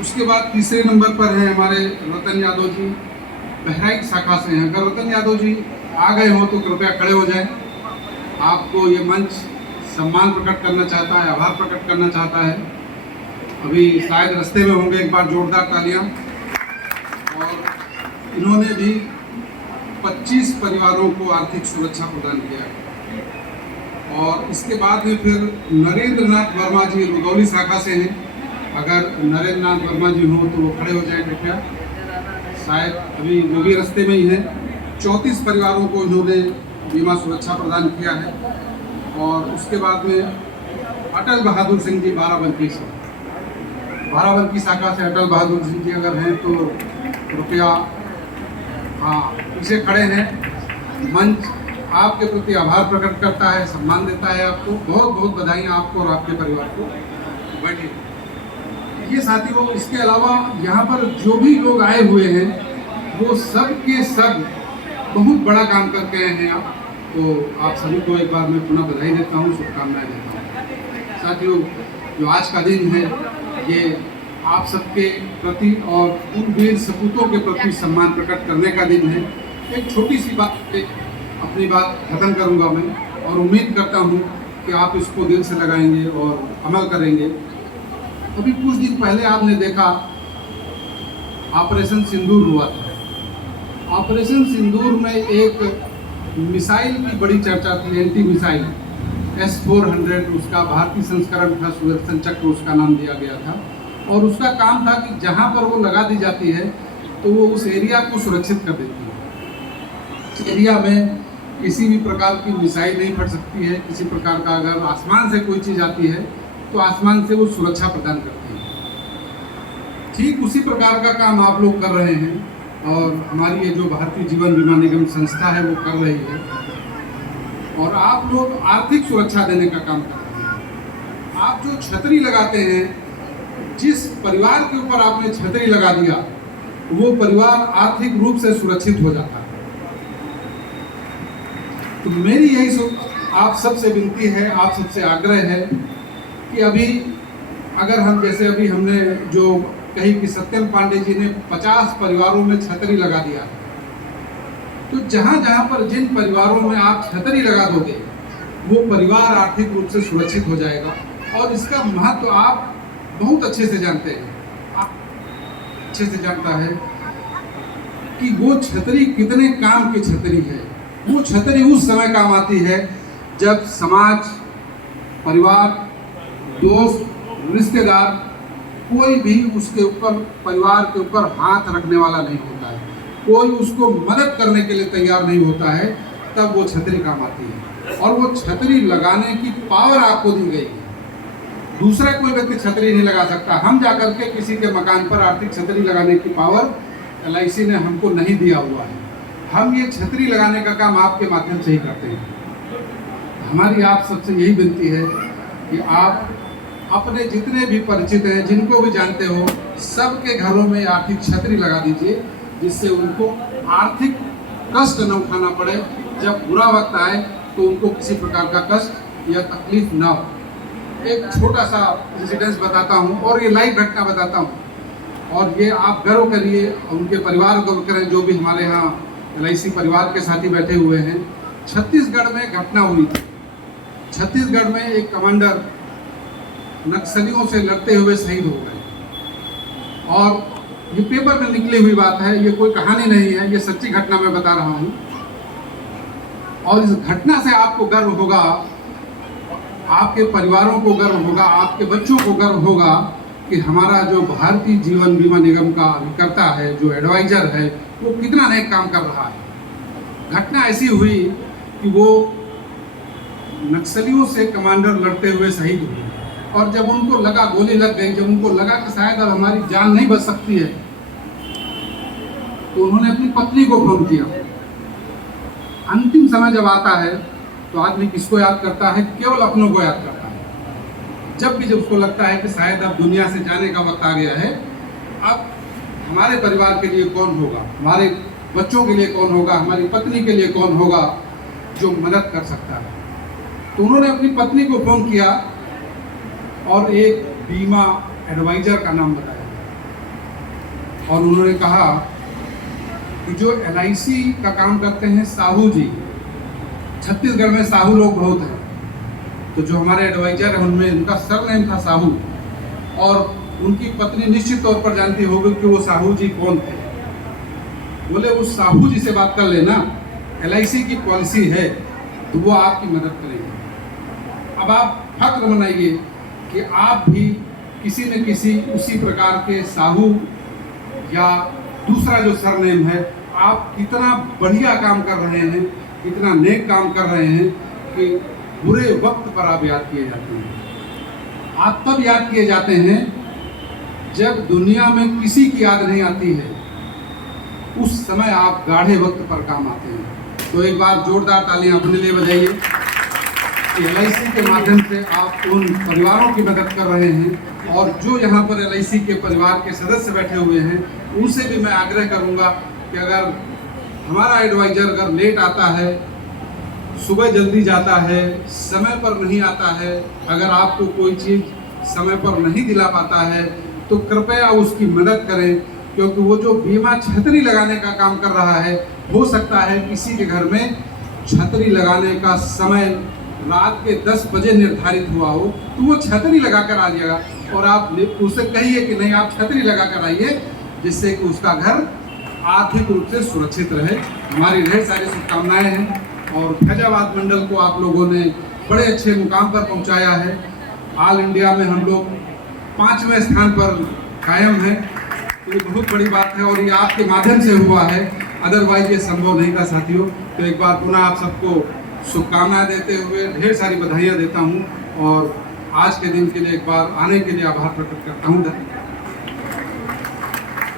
उसके बाद तीसरे नंबर पर हैं हमारे रतन यादव जी, बहराइच शाखा से हैं। अगर रतन यादव जी आ गए हों तो कृपया खड़े हो जाएं। आपको ये मंच सम्मान प्रकट करना चाहता है, आभार प्रकट करना चाहता है। अभी शायद रास्ते में होंगे, एक बार जोरदार तालियां। और इन्होंने भी 25 परिवारों को आर्थिक सुरक्षा प्रदान किया है। और इसके बाद में फिर नरेंद्र नाथ वर्मा जी रुदौली शाखा से हैं। अगर नरेंद्र नाथ वर्मा जी हों तो वो खड़े हो जाएं कृपया, शायद अभी वो भी रास्ते में ही हैं। 34 परिवारों को इन्होंने बीमा सुरक्षा प्रदान किया है। और उसके बाद में अटल बहादुर सिंह जी बाराबंकी से, बाराबंकी शाखा से अटल बहादुर सिंह जी अगर हैं तो कृपया, हाँ पीछे खड़े हैं। मंच आपके प्रति आभार प्रकट करता है, सम्मान देता है आपको। बहुत बहुत बधाई आपको और आपके परिवार को। बैठिए। ये साथियों, इसके अलावा यहाँ पर जो भी लोग आए हुए हैं वो सब के सब बहुत बड़ा काम करके आए हैं आप। तो आप सभी को एक बार मैं पुनः बधाई देता हूँ, शुभकामनाएं देता हूँ। साथियों, जो आज का दिन है ये आप सबके प्रति और उन वीर सपूतों के प्रति सम्मान प्रकट करने का दिन है। एक छोटी सी बात पे अपनी बात खत्म करूँगा मैं, और उम्मीद करता हूँ कि आप इसको दिल से लगाएंगे और अमल करेंगे। अभी कुछ दिन पहले आपने देखा ऑपरेशन सिंदूर हुआ था। ऑपरेशन सिंदूर में एक मिसाइल की बड़ी चर्चा थी, एंटी मिसाइल S-400, उसका भारतीय संस्करण था, सुदर्शन चक्र उसका नाम दिया गया था। और उसका काम था कि जहाँ पर वो लगा दी जाती है तो वो उस एरिया को सुरक्षित कर देती है। उस एरिया में किसी भी प्रकार की मिसाइल नहीं फट सकती है। किसी प्रकार का अगर आसमान से कोई चीज़ आती है तो आसमान से वो सुरक्षा प्रदान करती है। ठीक उसी प्रकार का काम आप लोग कर रहे हैं, और हमारी ये जो भारतीय जीवन बीमा निगम संस्था है वो कर रही है। और आप लोग आर्थिक सुरक्षा देने का काम कर रहे हैं। आप जो छतरी लगाते हैं, जिस परिवार के ऊपर आपने छतरी लगा दिया वो परिवार आर्थिक रूप से सुरक्षित हो जाता है। तो मेरी यही आप सबसे विनती है, आप सबसे आग्रह है कि अभी अगर हम, जैसे अभी हमने जो कही कि सत्यम पांडे जी ने 50 परिवारों में छतरी लगा दिया, तो जहाँ जहाँ पर जिन परिवारों में आप छतरी लगा दोगे वो परिवार आर्थिक रूप से सुरक्षित हो जाएगा। और इसका महत्व आप बहुत अच्छे से जानते हैं। आप अच्छे से जानता है कि वो छतरी कितने काम की छतरी है। वो छतरी उस समय काम आती है जब समाज, परिवार, दोस्त, रिश्तेदार कोई भी उसके ऊपर, परिवार के ऊपर हाथ रखने वाला नहीं होता है, कोई उसको मदद करने के लिए तैयार नहीं होता है, तब वो छतरी काम आती है। और वो छतरी लगाने की पावर आपको दी गई है। दूसरा कोई व्यक्ति छतरी नहीं लगा सकता। हम जाकर के किसी के मकान पर आर्थिक छतरी लगाने की पावर LIC ने हमको नहीं दिया हुआ है। हम ये छतरी लगाने का काम आपके माध्यम से ही करते हैं। हमारी आप सबसे यही विनती है कि आप अपने जितने भी परिचित हैं, जिनको भी जानते हो, सबके घरों में आर्थिक छतरी लगा दीजिए, जिससे उनको आर्थिक कष्ट न उठाना पड़े। जब बुरा वक्त आए तो उनको किसी प्रकार का कष्ट या तकलीफ ना हो। एक छोटा सा इंसिडेंस बताता हूँ, और ये लाइव घटना बताता हूँ, और ये आप गर्व करिए, उनके परिवार को करें जो भी हमारे यहाँ LIC परिवार के साथी बैठे हुए हैं। छत्तीसगढ़ में घटना हुई थी। छत्तीसगढ़ में एक कमांडर नक्सलियों से लड़ते हुए शहीद हो गए। और ये पेपर में निकली हुई बात है, ये कोई कहानी नहीं है, ये सच्ची घटना मैं बता रहा हूँ। और इस घटना से आपको गर्व होगा, आपके परिवारों को गर्व होगा, आपके बच्चों को गर्व होगा कि हमारा जो भारतीय जीवन बीमा निगम का अभिकर्ता है, जो एडवाइजर है, वो कितना नेक काम कर रहा है। घटना ऐसी हुई कि वो नक्सलियों से कमांडर लड़ते हुए शहीद हुए। और जब उनको लगा, गोली लग गई, जब उनको लगा कि शायद अब हमारी जान नहीं बच सकती है, तो उन्होंने अपनी पत्नी को फोन किया। अंतिम समय जब आता है तो आदमी किसको याद करता है? केवल अपनों को याद करता है। जब उसको लगता है कि शायद अब दुनिया से जाने का वक्त आ गया है, अब हमारे परिवार के लिए कौन होगा, हमारे बच्चों के लिए कौन होगा, हमारी पत्नी के लिए कौन होगा जो मदद कर सकता है। तो उन्होंने अपनी पत्नी को फोन किया और एक बीमा एडवाइजर का नाम बताया। और उन्होंने कहा कि जो LIC का काम करते हैं साहू जी, छत्तीसगढ़ में साहू लोग बहुत हैं, तो जो हमारे एडवाइजर हैं उनमें उनका सरनेम था साहू, और उनकी पत्नी निश्चित तौर पर जानती होगी कि वो साहू जी कौन थे। बोले उस साहू जी से बात कर लेना, LIC की पॉलिसी है तो वो आपकी मदद करेंगे। अब आप फक्र मनाइए कि आप भी किसी न किसी उसी प्रकार के साहू या दूसरा जो सरनेम है, आप कितना बढ़िया काम कर रहे हैं, कितना नेक काम कर रहे हैं कि बुरे वक्त पर आप याद किए जाते हैं। आप तब याद किए जाते हैं जब दुनिया में किसी की याद नहीं आती है, उस समय आप गाढ़े वक्त पर काम आते हैं। तो एक बार जोरदार तालियां अपने लिए बजाइए कि LIC के माध्यम से आप उन परिवारों की मदद कर रहे हैं। और जो यहाँ पर LIC के परिवार के सदस्य बैठे हुए हैं, उनसे भी मैं आग्रह करूँगा कि अगर हमारा एडवाइजर अगर लेट आता है, सुबह जल्दी जाता है, समय पर नहीं आता है, अगर आपको कोई चीज़ समय पर नहीं दिला पाता है, तो कृपया उसकी मदद करें, क्योंकि वो जो बीमा छतरी लगाने का काम कर रहा है, हो सकता है किसी के घर में छतरी लगाने का समय रात के 10 बजे निर्धारित हुआ हो, तो वो छतरी लगा कर आ जाएगा और आप उससे कहिए कि नहीं, आप छतरी लगा कर आइए, जिससे कि उसका घर आर्थिक रूप से सुरक्षित रहे। हमारी ढेर सारी शुभकामनाएं हैं और फैजाबाद मंडल को आप लोगों ने बड़े अच्छे मुकाम पर पहुंचाया है। ऑल इंडिया में हम लोग 5वें स्थान पर कायम हैं, तो ये बहुत बड़ी बात है और ये आपके माध्यम से हुआ है, अदरवाइज ये संभव नहीं था साथियों। तो एक बार पुनः आप सबको शुभकामनाएं देते हुए ढेर सारी बधाइयाँ देता हूँ और आज के दिन के लिए एक बार आने के लिए आभार प्रकट करता हूँ।